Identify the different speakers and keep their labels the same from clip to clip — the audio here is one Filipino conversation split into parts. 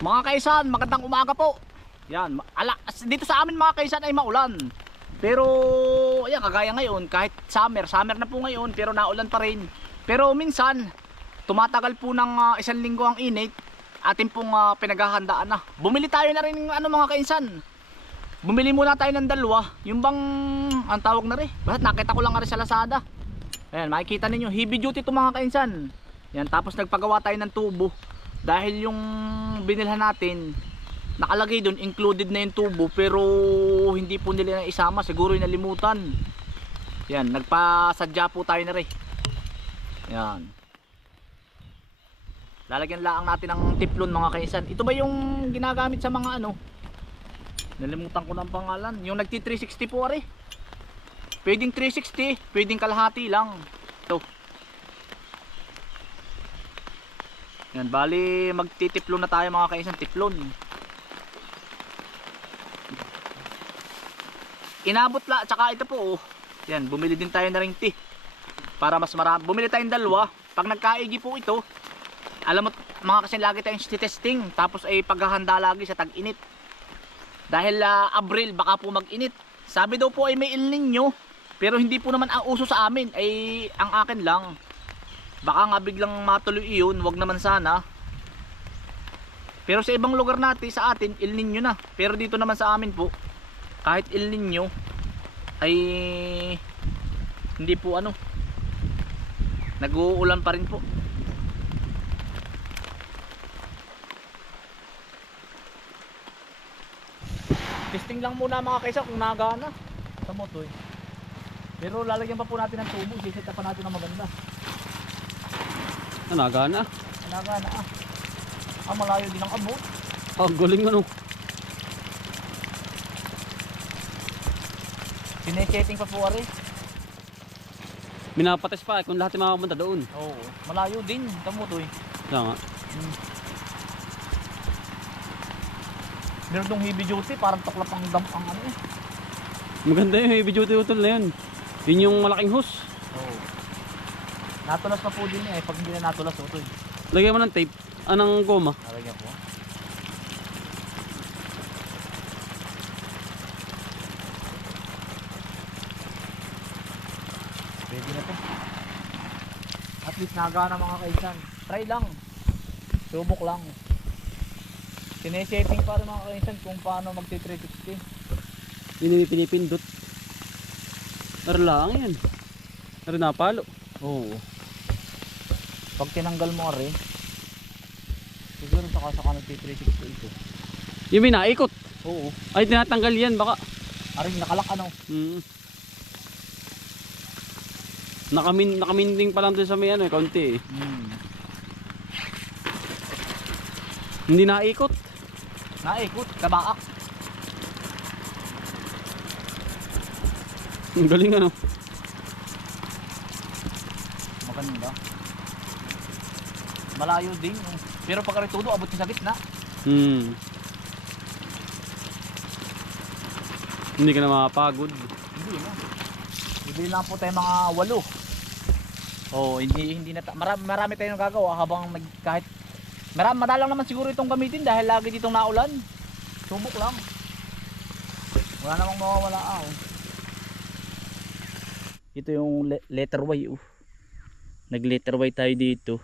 Speaker 1: Mga kaisan, magandang umaga po. Yan, ala, dito sa amin mga kaisan ay maulan. Pero, ayan, kagaya ngayon, kahit summer, summer na po ngayon, pero naulan pa rin. Pero minsan, tumatagal po ng ah, isang linggo ang init, atin pong ah, pinaghahandaan na. Bumili tayo na rin ng ano mga kaisan. Bumili muna tayo ng dalawa, yung bang, ang tawag na rin. Basta nakita ko lang rin sa Lazada. Ayan, makikita ninyo, heavy duty to mga kainsan. Yan, tapos nagpagawa tayo ng tubo. Dahil yung binilhan natin, nakalagay doon, included na yung tubo, pero hindi po nila na isama, siguro yung nalimutan. Yan, nagpasadya po tayo na rin. Yan. Lalagyan lang natin ng tiplon mga kainsan. Ito ba yung ginagamit sa mga ano? Nalimutan ko ng pangalan. Yung nagti 360 po ari. Pwedeng 360, pwedeng kalahati lang. Ito. Yan, bali magtitiplon na tayo mga kaisan, tiplon. Inabot la, tsaka ito po oh. Yan, bumili din tayo na ring tea. Para mas marami. Bumili tayong dalawa. Pag nagkaigi po ito, alam mo, mga kasi lagi tayong testing. Tapos ay paghahanda lagi sa tag-init. Dahil ah, Abril, baka po mag-init. Sabi daw po ay may El Nino. Pero hindi po naman ang uso sa amin. Ay ang akin lang. Baka nga biglang matuloy iyon. Wag naman sana. Pero sa ibang lugar natin, sa atin, El Nino na. Pero dito naman sa amin po, kahit El Nino, ay hindi po ano, nag-uulan pa rin po. Testing lang muna mga kaisa kung nagana sa motoy. Pero lalagyan pa po natin ng tubo, sisita pa natin ng maganda.
Speaker 2: Nanaga na.
Speaker 1: Nagana ah. Ah, malayo din ang abot.
Speaker 2: Oh, galing ano.
Speaker 1: Sinesetting pa po ari.
Speaker 2: Minapates pa eh, kung lahat yung makapunta doon.
Speaker 1: Oo, malayo din sa motoy.
Speaker 2: Kaya nga.
Speaker 1: Meron dong heavy duty, parang tuklap ang dam ang ano eh.
Speaker 2: Maganda yung heavy duty utol na yun. Yun yung malaking hose.
Speaker 1: Oo. Natulas na po din eh, pag hindi na natulas, otoy.
Speaker 2: Lagyan mo ng tape. Anong goma?
Speaker 1: Nalagyan po. Pwede na to. At least nagana mga kaisan. Try lang. Subok lang. Sinesetting pa rin mga kaisan kung paano magti-360.
Speaker 2: Yun yung pinipindot. Pero lang yan. Pero napalo.
Speaker 1: Oo. Pag tinanggal mo rin, siguro saka saka nagti-360 ito.
Speaker 2: Yung may naikot.
Speaker 1: Oo.
Speaker 2: Ay, tinatanggal yan baka.
Speaker 1: Aring nakalak ano.
Speaker 2: Hmm. Nakamin, nakaminding pa lang doon sa may ano eh, kaunti eh.
Speaker 1: Hmm.
Speaker 2: Hindi naikot.
Speaker 1: Naikot, kabaak.
Speaker 2: Ang galing ano.
Speaker 1: Maganda. Malayo din. Pero pag todo abot sa gitna.
Speaker 2: Hmm. Hindi ka na makapagod.
Speaker 1: Hindi na. Bibili lang po tayo mga walo. Oh, hindi hindi na marami, marami tayong gagawa habang nag kahit marami madalang naman siguro itong gamitin dahil lagi ditong naulan. Subok lang. Wala namang mawawala ah. oh. Ito yung le- letter Y oh. Nag letter Y tayo dito.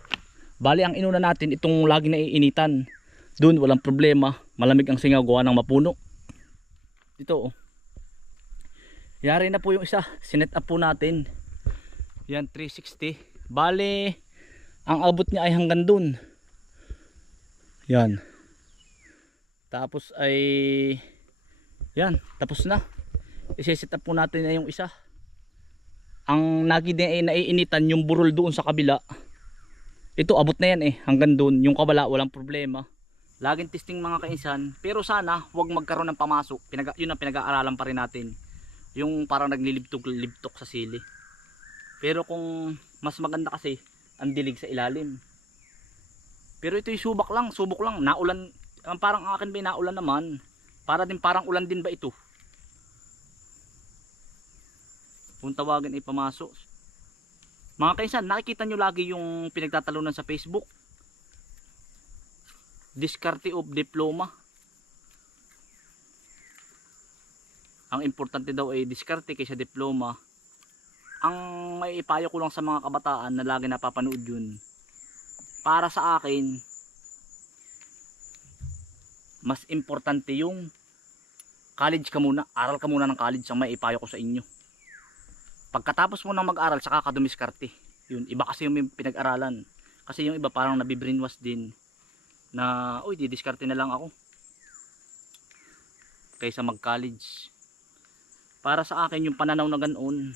Speaker 1: Bali ang inuna natin itong lagi na iinitan. Doon walang problema. Malamig ang singaw gawa ng mapuno. Dito oh. Yari na po yung isa. Sinet up po natin. Yan 360. Bale, ang abot niya ay hanggang dun. Yan. Tapos ay yan, tapos na. I-set up po natin na yung isa. Ang nagi din ay naiinitan yung burol doon sa kabila. Ito abot na yan eh, hanggang doon. Yung kabala walang problema. Laging testing mga kainsan, pero sana huwag magkaroon ng pamasok. Pinag yun ang pinag-aaralan pa rin natin yung parang naglilibtok-libtok sa sili. Pero kung mas maganda kasi ang dilig sa ilalim. Pero ito yung subak lang, subok lang. Naulan, ang parang ang akin ba naulan naman. Para din parang ulan din ba ito? Kung tawagin ay pamasok. Mga kaisan, nakikita nyo lagi yung pinagtatalunan sa Facebook. diskarte of diploma. Ang importante daw ay diskarte kaysa diploma. Ang may ipayo ko lang sa mga kabataan na lagi napapanood yun. Para sa akin, mas importante yung college ka muna. Aral ka muna ng college ang may ipayo ko sa inyo. Pagkatapos mo nang mag-aral, saka ka dumiskarte. Yun, iba kasi yung pinag-aralan. Kasi yung iba parang nabibrinwas din na, uy, didiskarte na lang ako. Kaysa mag-college. Para sa akin, yung pananaw na ganoon,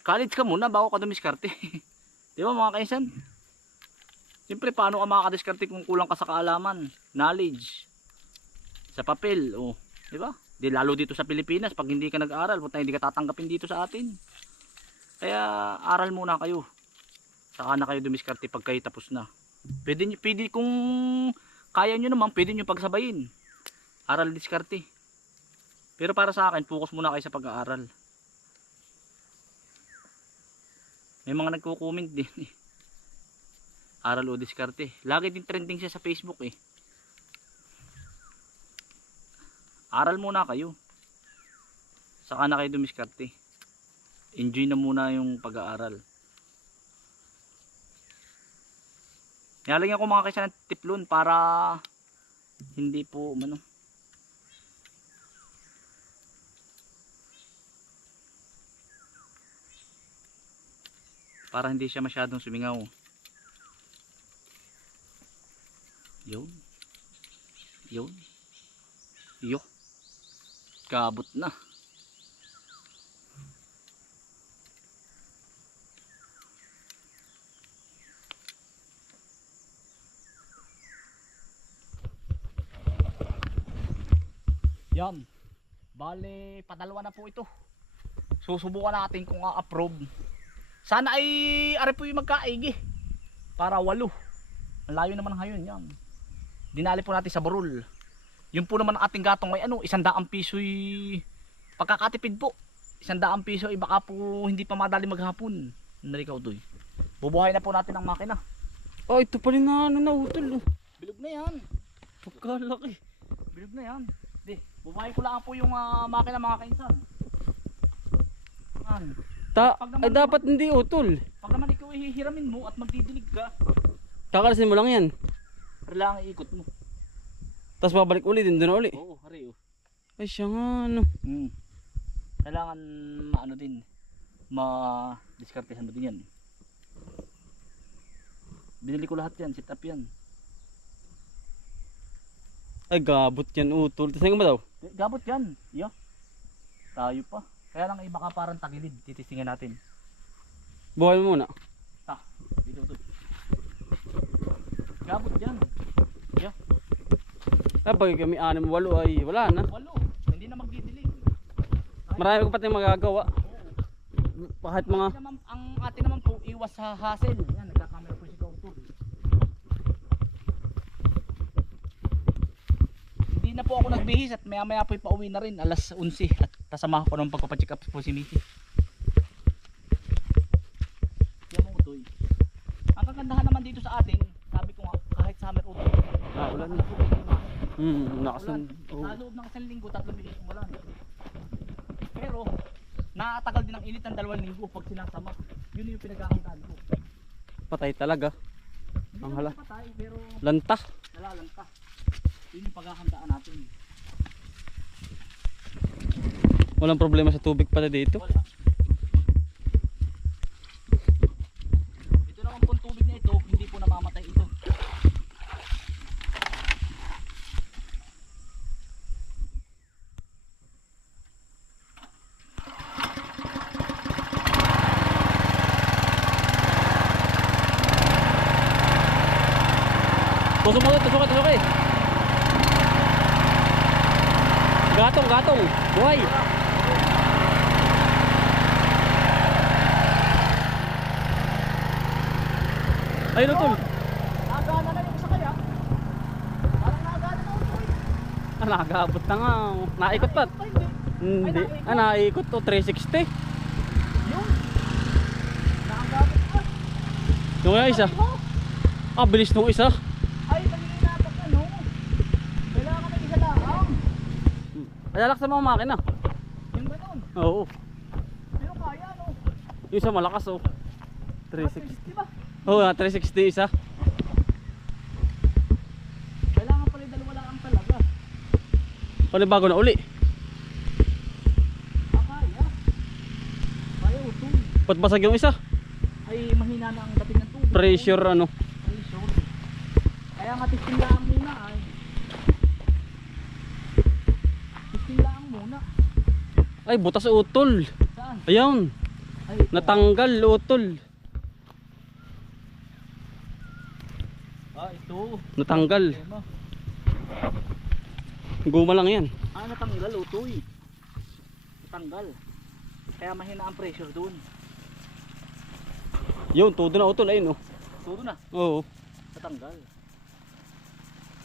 Speaker 1: college ka muna bago ka dumiskarte. Di ba mga kaisan? Siyempre, paano ka makakadiskarte kung kulang ka sa kaalaman, knowledge, sa papel, oh, di ba? Di lalo dito sa Pilipinas, pag hindi ka nag-aral, puta hindi ka tatanggapin dito sa atin. Kaya aral muna kayo. Saka na kayo dumiskarte pag kayo tapos na. Pwede, pwede kung kaya nyo naman, pwede nyo pagsabayin. Aral diskarte. Pero para sa akin, focus muna kayo sa pag-aaral. May mga nagko-comment din eh. Aral o diskarte. Lagi din trending siya sa Facebook eh. Aral muna kayo. Saka na kayo dumiskarte. Enjoy na muna yung pag-aaral. Nilalagyan ko mga kaysa ng tiplon para hindi po ano. Para hindi siya masyadong sumingaw. Yun. Yun. Yo. Kabot na. Yan. Bale, padalwa na po ito. Susubukan natin kung a-approve. Sana ay ari po yung magkaigi. Para walo. Ang layo naman ngayon yan. Dinali po natin sa Barul. Yung po naman ang ating gatong may ano, isandaang piso pagkakatipid po. Isandaang piso ay baka po hindi pa madali maghapon. Narikaw doy. Bubuhay na po natin ang makina.
Speaker 2: Oh, ito pa rin na ano na utol. oh.
Speaker 1: Bilog na yan.
Speaker 2: Pagkalaki.
Speaker 1: Bilog na yan. Di, bubuhay ko lang po yung ah, makina mga kainsan. Yan.
Speaker 2: Ta
Speaker 1: naman-
Speaker 2: ay dapat hindi utol.
Speaker 1: Pag naman ikaw ihihiramin mo at magdidilig ka,
Speaker 2: Kakalasin mo lang yan.
Speaker 1: kailangan ikot mo.
Speaker 2: Tapos babalik uli din doon uli.
Speaker 1: Oo, hari oh.
Speaker 2: Ay siya nga ano.
Speaker 1: Hmm. Kailangan maano din, ma-diskartehan mo din yan. Binili ko lahat yan, sit up yan.
Speaker 2: Ay gabot yan utol. Tapos nga ba daw?
Speaker 1: Eh, Gabot yan, yo. Tayo pa. Kaya lang iba ka parang tagilid, titistingin natin.
Speaker 2: Buhay mo muna.
Speaker 1: Ta, dito to. Gabot yan. Yo,
Speaker 2: Ah, pag kami anim walo ay wala na.
Speaker 1: walo. Hindi na magdidilig.
Speaker 2: Marami ko pati magagawa. Kahit mga
Speaker 1: Ang naman, ang atin naman po iwas sa hassle. Yan, nagkakamera po si Kautur. Hindi na po ako nagbihis at maya maya po pauwi na rin. Alas 11 at kasama ko ng pagpapacheck up po si Miki. Yan mo utoy. Ang kagandahan naman dito sa atin, sabi ko nga, kahit summer o
Speaker 2: Ah, ulan. Hmm, nakasan. Oh.
Speaker 1: Sa loob ng isang linggo, tatlong bilis umulan. Pero, nakatagal din ang init ng dalawang linggo pag sinasama. Yun yung pinagkakantaan ko.
Speaker 2: Patay talaga.
Speaker 1: Hindi
Speaker 2: Ang hala.
Speaker 1: patay, pero
Speaker 2: Lanta.
Speaker 1: nalalanta. Yun yung pagkakantaan natin.
Speaker 2: Walang problema sa tubig pala dito.
Speaker 1: Wala. Ito naman pong tubig na ito, hindi po namamatay ito.
Speaker 2: Tusok mo, tusok tusok eh. Gatong, gatong. Buhay. Ayun utol.
Speaker 1: Nagana na yung isa kaya. Parang nagana na eh.
Speaker 2: Ah, nakagabot na nga. Naikot pa.
Speaker 1: Hindi.
Speaker 2: Ah, naikot to. 360.
Speaker 1: Yun. Nakagabot pa.
Speaker 2: Yung isa. Ah, bilis nung isa.
Speaker 1: Ay, kanina
Speaker 2: Alalak sa mga makina.
Speaker 1: Yung ganon.
Speaker 2: Oo.
Speaker 1: Pero kaya no.
Speaker 2: Yung isa malakas oh. 360.
Speaker 1: 360 ba?
Speaker 2: Oo, oh, 360 isa.
Speaker 1: Kailangan pala yung dalawa lang talaga.
Speaker 2: Panibago na uli.
Speaker 1: Ah, kaya. Kaya utol.
Speaker 2: Ba't basag yung isa?
Speaker 1: Ay mahina na ang dating ng tubig.
Speaker 2: Pressure ano.
Speaker 1: Pressure. Kaya nga testing lang muna ay. Testing lang muna.
Speaker 2: Ay, butas utol.
Speaker 1: Saan?
Speaker 2: Ayun.
Speaker 1: Ay,
Speaker 2: Natanggal utol.
Speaker 1: Ah, ito.
Speaker 2: Natanggal. Guma lang yan.
Speaker 1: Ah, natanggal utoy. Natanggal. Kaya mahina ang pressure doon.
Speaker 2: Yun, todo na utol. Ayun oh.
Speaker 1: Todo na.
Speaker 2: Oo.
Speaker 1: Natanggal.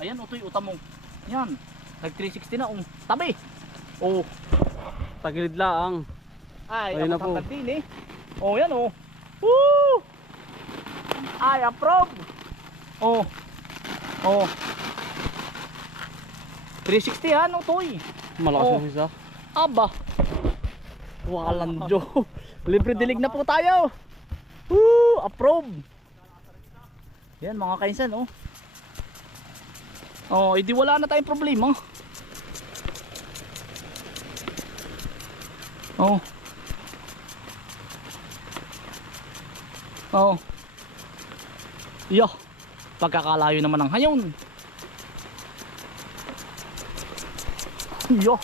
Speaker 1: Ayan, utoy, uta mo. Yan. Nag 360 na, um. Tabi. Oh.
Speaker 2: Tagilid lang.
Speaker 1: Ay,
Speaker 2: Ayun na po.
Speaker 1: din eh. Oh, yan oh. Woo! Ay, approve. Oh. Oh. 360 yan, utoy.
Speaker 2: Malakas
Speaker 1: Oh.
Speaker 2: yung isa.
Speaker 1: Aba. Walang jo. Libre dilig na po tayo. Woo! Approve. Yan mga kainsan oh. Oh, edi wala na tayong problema. Oh. Oh. Yo. Pagkakalayo naman ng hayon. Yo.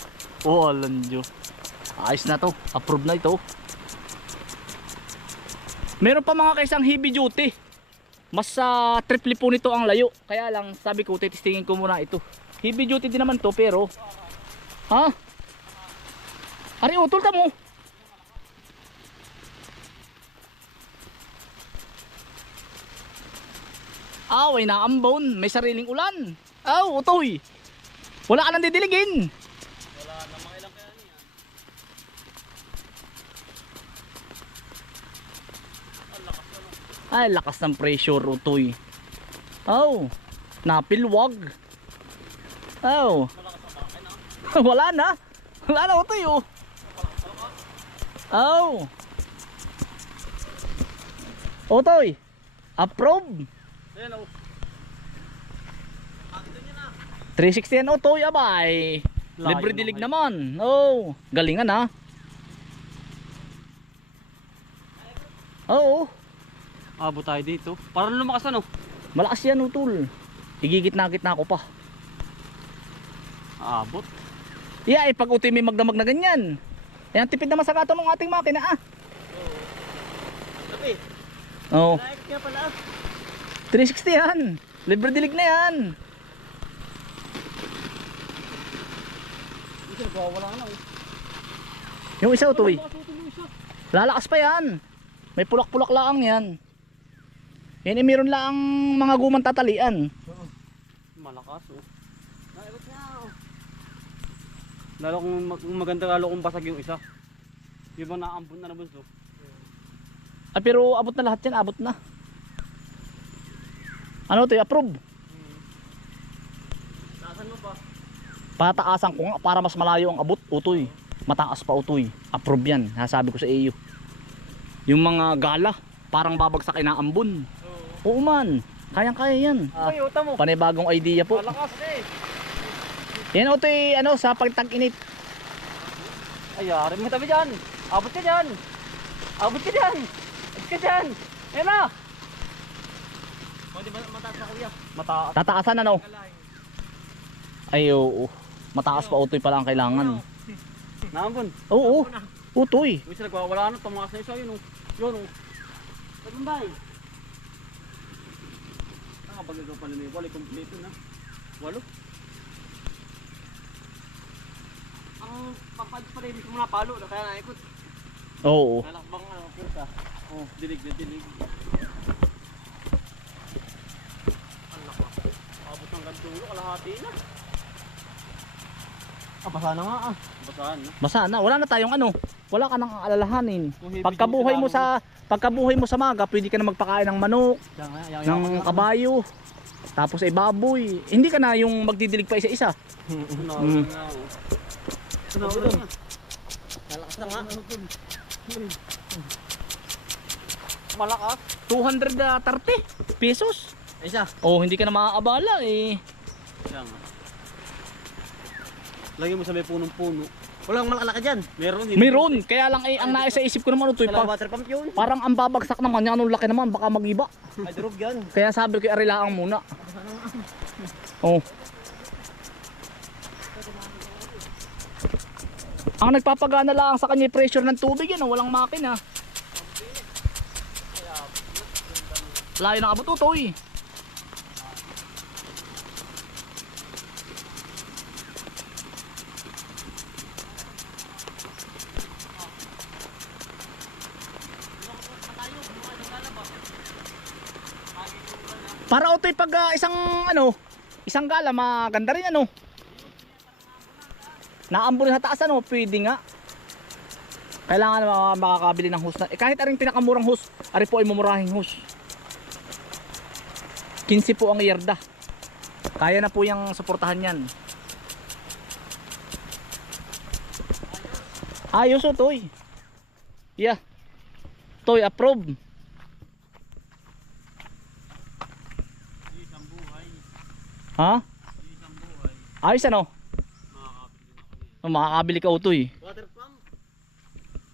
Speaker 1: Oh, alam Diyos. Ayos na to. Approve na ito. Meron pa mga kaisang heavy duty. Mas sa triple po nito ang layo. Kaya lang sabi ko titistingin ko muna ito. Heavy duty din naman to pero Ha? Ari utol ta mo. Aw, ay naambon. May sariling ulan. Aw, utoy. Wala ka nang didiligin. Ay, lakas ng pressure, utoy. Oh, napilwag. Oh. Wala na. Wala na, utoy, oh. Oh. Utoy. Approve.
Speaker 2: Ayan oh.
Speaker 1: 360 yan, utoy, abay. Libre dilig naman. Oh, galingan ha. Oo,
Speaker 2: Abot tayo dito. Parang lumakas ano.
Speaker 1: malakas yan utol. Igigit-na-git na ako pa.
Speaker 2: Abot.
Speaker 1: Yeah, eh, pag may magdamag na ganyan. Yan, tipid naman sa gato ng ating makina ah.
Speaker 2: Sabi,
Speaker 1: Oo.
Speaker 2: kaya pala.
Speaker 1: 360 yan. Libre dilig na yan.
Speaker 2: Isa nagwawala na oh.
Speaker 1: Yung isa
Speaker 2: yung isa.
Speaker 1: Lalakas pa yan. May pulak-pulak lang yan. Yan eh, meron lang mga gumang tatalian.
Speaker 2: Malakas oh. Naibot nga oh. Lalo kung mag maganda lalo kung basag yung isa. Yung bang naambon na naman so.
Speaker 1: Ah, pero abot na lahat yan, abot na. Ano to, approve?
Speaker 2: Nasaan mo pa?
Speaker 1: Pataasan ko nga para mas malayo ang abot, utoy. Mataas pa utoy. Approve yan, nasabi ko sa iyo. Yung mga gala, parang babagsak na ambon. Oo man, kayang-kaya yan. Ah,
Speaker 2: Uy, uta mo.
Speaker 1: panibagong idea po.
Speaker 2: Malakas eh.
Speaker 1: Yan utoy, ano, sa pagtag-init.
Speaker 2: Ay, yari mo tabi dyan. Abot ka dyan. Abot ka dyan. Abot ka dyan. Ayan na. Hindi ba mataas na kuya? Mataas.
Speaker 1: Tataasan ano? Ay, oo. Mataas pa utoy pala ang kailangan.
Speaker 2: Naambon.
Speaker 1: Oo, utoy.
Speaker 2: Yung isa nagwawala na, tumakas na isa yun. Yun. Tagumbay. Nakapagagaw pala na yung wala, kompleto na. Walo. Ang papads pa rin, muna palo na kaya naikot.
Speaker 1: Oo.
Speaker 2: Nalakbang ano, kursa. Oh, dilig na dilig. Ang lakas. Abot ng gantulo, kalahati na. Ah, basa na nga ah. Basahan na.
Speaker 1: Basa na, wala na tayong ano. Wala ka nang alalahanin. Pagkabuhay mo sa pagkabuhay mo sa maga, pwede ka na magpakain ng manok, ng kabayo, tapos ay baboy. Hindi ka na yung magdidilig pa isa-isa.
Speaker 2: Ano, Na nga. Malakas.
Speaker 1: 230 pesos.
Speaker 2: Isa.
Speaker 1: Oh, hindi ka na maaabala eh.
Speaker 2: Nga. Lagyan mo sa may punong-puno. Walang malakalaka dyan. Meron. hindi.
Speaker 1: Meron, kaya lang eh, ang nasa isip ko naman ito,
Speaker 2: Wala
Speaker 1: pa,
Speaker 2: water pump yun.
Speaker 1: parang ang babagsak naman, yan ang laki naman, baka magiba.
Speaker 2: Ay, drop yan.
Speaker 1: Kaya sabi ko, arilaan muna. Oh. Ang nagpapagana lang sa kanya pressure ng tubig yan, walang makina. Layo ng abot utoy. Para utoy pag ah, isang ano, isang gala maganda rin ano. Naambol sa taas ano, pwede nga. Kailangan na mga makakabili ng hose na. Eh, kahit aring pinakamurang hose, ari po ay mumurahing hose. 15 po ang yarda. Kaya na po yung suportahan yan. Ayos o toy. Yeah. Toy approve. Ha? Ayos ano? Oh, makakabili ka utoy.
Speaker 2: Water pump.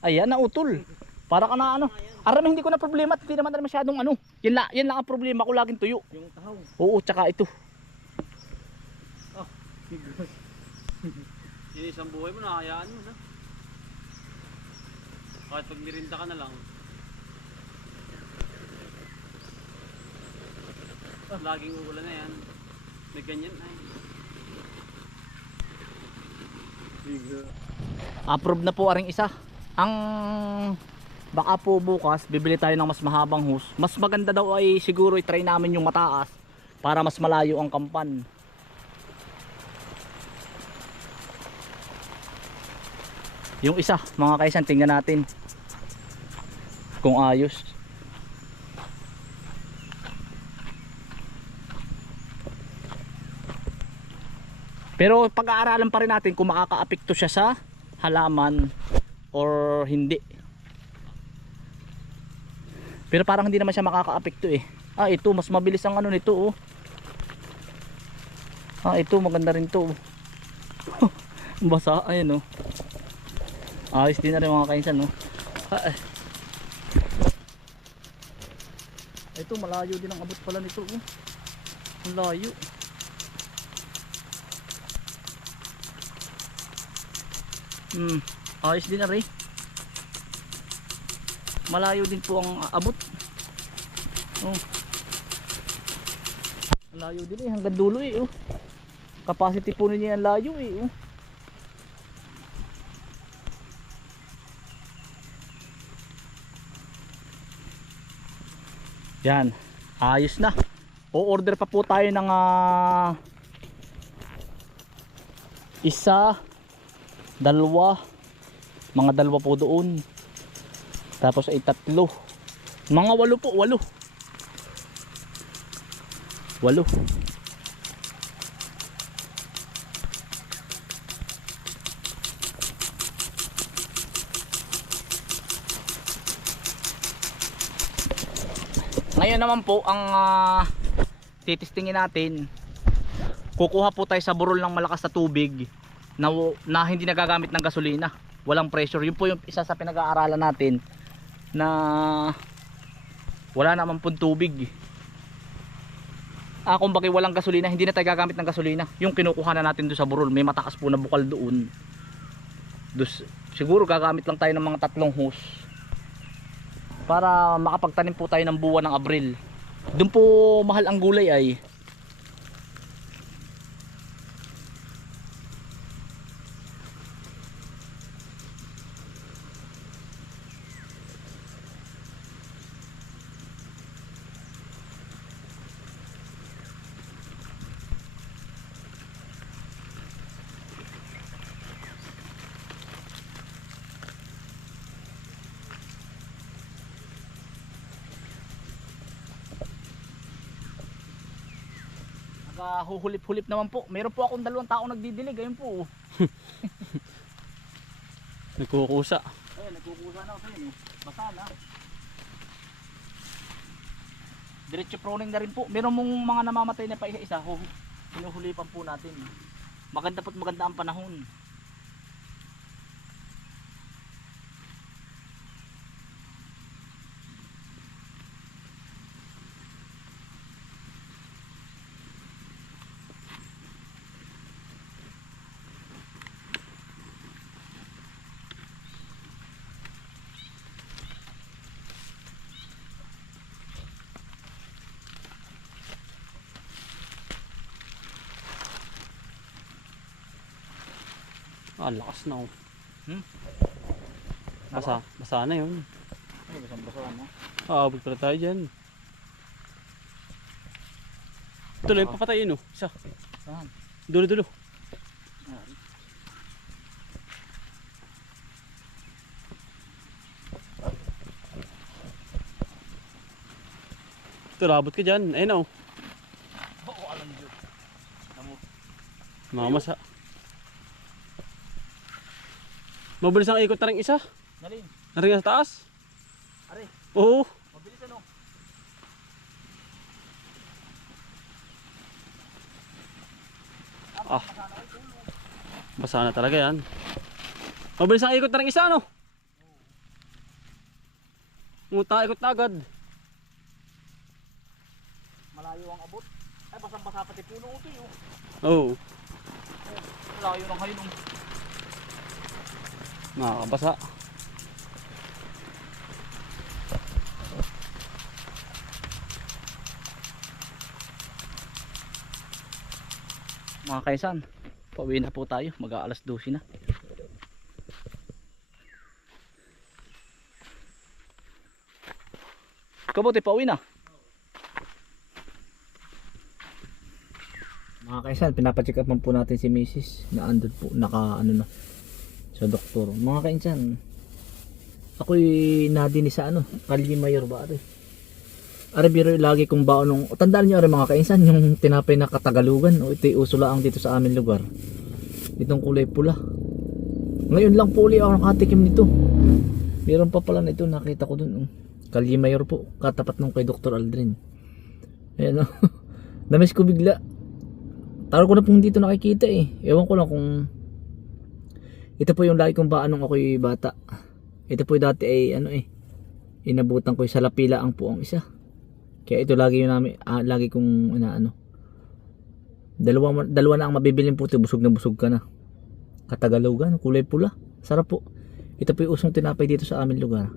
Speaker 1: Ayan, nautol. Para ka na ano. Aram, hindi ko na problema hindi naman na masyadong ano. Yan, la, yan lang ang problema ko laging tuyo.
Speaker 2: Yung tahaw.
Speaker 1: Oo, tsaka ito.
Speaker 2: Yung isang buhay mo, nakayaan mo na. Kahit pag mirinda ka na lang. Laging uulan na yan. May ganyan ay. Bigla.
Speaker 1: Approve na po aring isa. Ang baka po bukas bibili tayo ng mas mahabang hose. Mas maganda daw ay siguro i-try namin yung mataas para mas malayo ang kampan. Yung isa, mga kaisan, tingnan natin kung ayos. Pero pag-aaralan pa rin natin kung makaka-apekto siya sa halaman or hindi. Pero parang hindi naman siya makaka-apekto eh. Ah, ito mas mabilis ang ano nito oh. Ah, ito maganda rin to. oh. Basa ayun oh. Ayos din na rin mga kainsan oh. Ah, eh. Ito malayo din ang abot pala nito oh. Ang layo. Hmm, ayos din na rin. Malayo din po ang abot. Oh. Malayo din eh, hanggang dulo eh. Oh. Capacity po niya ang layo eh. Oh. Yan, ayos na. O-order pa po tayo ng ah, isa, dalawa, mga dalawa po doon. Tapos ay tatlo. Mga walo po, walo. Walo. Ngayon naman po ang ah, titistingin natin. Kukuha po tayo sa burol ng malakas na tubig na, na hindi nagagamit ng gasolina. Walang pressure. Yun po yung isa sa pinag-aaralan natin na wala naman pong tubig. Ah, kumbaga walang gasolina, hindi na tayo gagamit ng gasolina. Yung kinukuha na natin doon sa burol, may matakas po na bukal doon. Dus, siguro gagamit lang tayo ng mga tatlong hose para makapagtanim po tayo ng buwan ng Abril. Doon po mahal ang gulay ay Nakahuhulip-hulip naman po. Meron po akong dalawang taong nagdidilig. Ayun po.
Speaker 3: Nagkukusa.
Speaker 1: Ayun, nagkukusa na ako sa'yo. no? Basa na. Diretso pruning na rin po. Meron mong mga namamatay na pa isa-isa. Hu hinuhulipan po natin. Maganda po't maganda ang panahon.
Speaker 3: Ah, lakas na oh.
Speaker 1: Hmm?
Speaker 3: Basa, basa na yun.
Speaker 1: Ay, basang basa na.
Speaker 3: Aabot pala tayo dyan. Tuloy, papatayin oh. Isa.
Speaker 1: Saan?
Speaker 3: Dulo, dulo.
Speaker 1: Ay.
Speaker 3: Ito, abot ka dyan. Ayun oh.
Speaker 1: Oo, alam nyo. Tamo.
Speaker 3: Mamasa. Mabilis ang ikot na rin isa.
Speaker 1: Nalin.
Speaker 3: Naring sa taas.
Speaker 1: Are,
Speaker 3: Oo.
Speaker 1: mabilis ano.
Speaker 3: Ah. Basa na talaga yan. Mabilis ang ikot na rin isa ano. Nguta ikot na agad.
Speaker 1: Malayo ang abot. Ay, basang basa pati puno ito yun.
Speaker 3: Oo.
Speaker 1: Malayo ng hayon.
Speaker 3: Nakakabasa.
Speaker 1: Mga kaisan, pauwi na po tayo. Mag-aalas 12 na. Kabuti, pauwi na. Mga kaisan, pinapacheck up po natin si Mrs. na andun po, naka ano na, sa doktor. Mga kaisan, ako'y nadinis sa ano, Kali Mayor ba rin? Ari biro lagi kong baon nung tandaan niyo ari mga kainsan yung tinapay na katagalugan o ito'y uso lang dito sa amin lugar. Itong kulay pula. Ngayon lang po uli ako nakatikim nito. Meron pa pala nito nakita ko dun. Oh. Kalye Mayor po katapat nung kay Dr. Aldrin. Ayan o. Namiss ko bigla. Taro ko na pong dito nakikita eh. Ewan ko lang kung ito po yung lagi kong baan nung ako'y bata. Ito po dati ay ano eh. Inabutan ko yung salapila ang po isa. Kaya ito lagi yung namin, ah, lagi kong ano, dalawa, dalawa na ang mabibiling puti, busog na busog ka na. Katagalugan, kulay pula. Sarap po. Ito po yung usong tinapay dito sa amin lugar.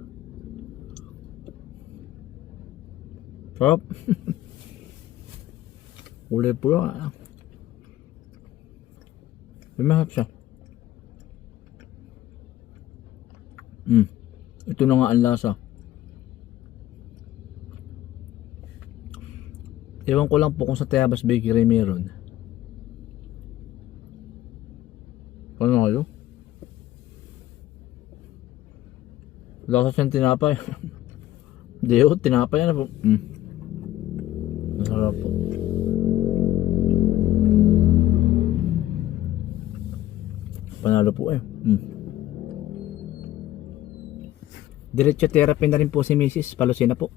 Speaker 1: Sarap. kulay pula. May mahap siya. Mm. Ito na nga ang lasa. Ewan ko lang po kung sa Tayabas Bakery meron. Ano kayo? Lasa siyang tinapay. Hindi oh, tinapay na po. Mm. Masarap po. Panalo po eh. Mm. Diretso therapy na rin po si Mrs. Palusina po.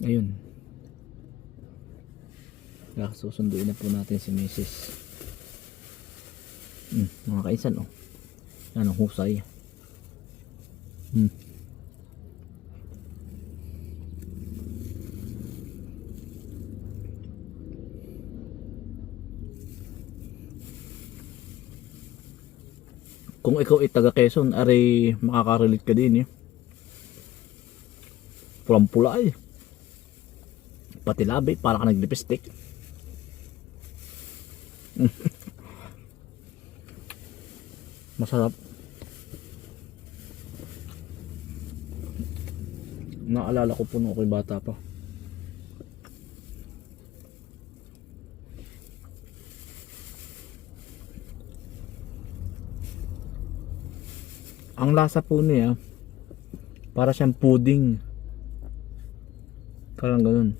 Speaker 1: Ayun. Susunduin na po natin si Mrs. Hmm, mga kaisan oh. Yan husay. Hmm. Kung ikaw ay taga Quezon, ari makaka-relate ka din eh. Pulang pula eh. Pati labi, para ka naglipstick. Masarap. Naalala ko po nung ako'y bata pa. Ang lasa po niya, para siyang pudding. Parang ganun.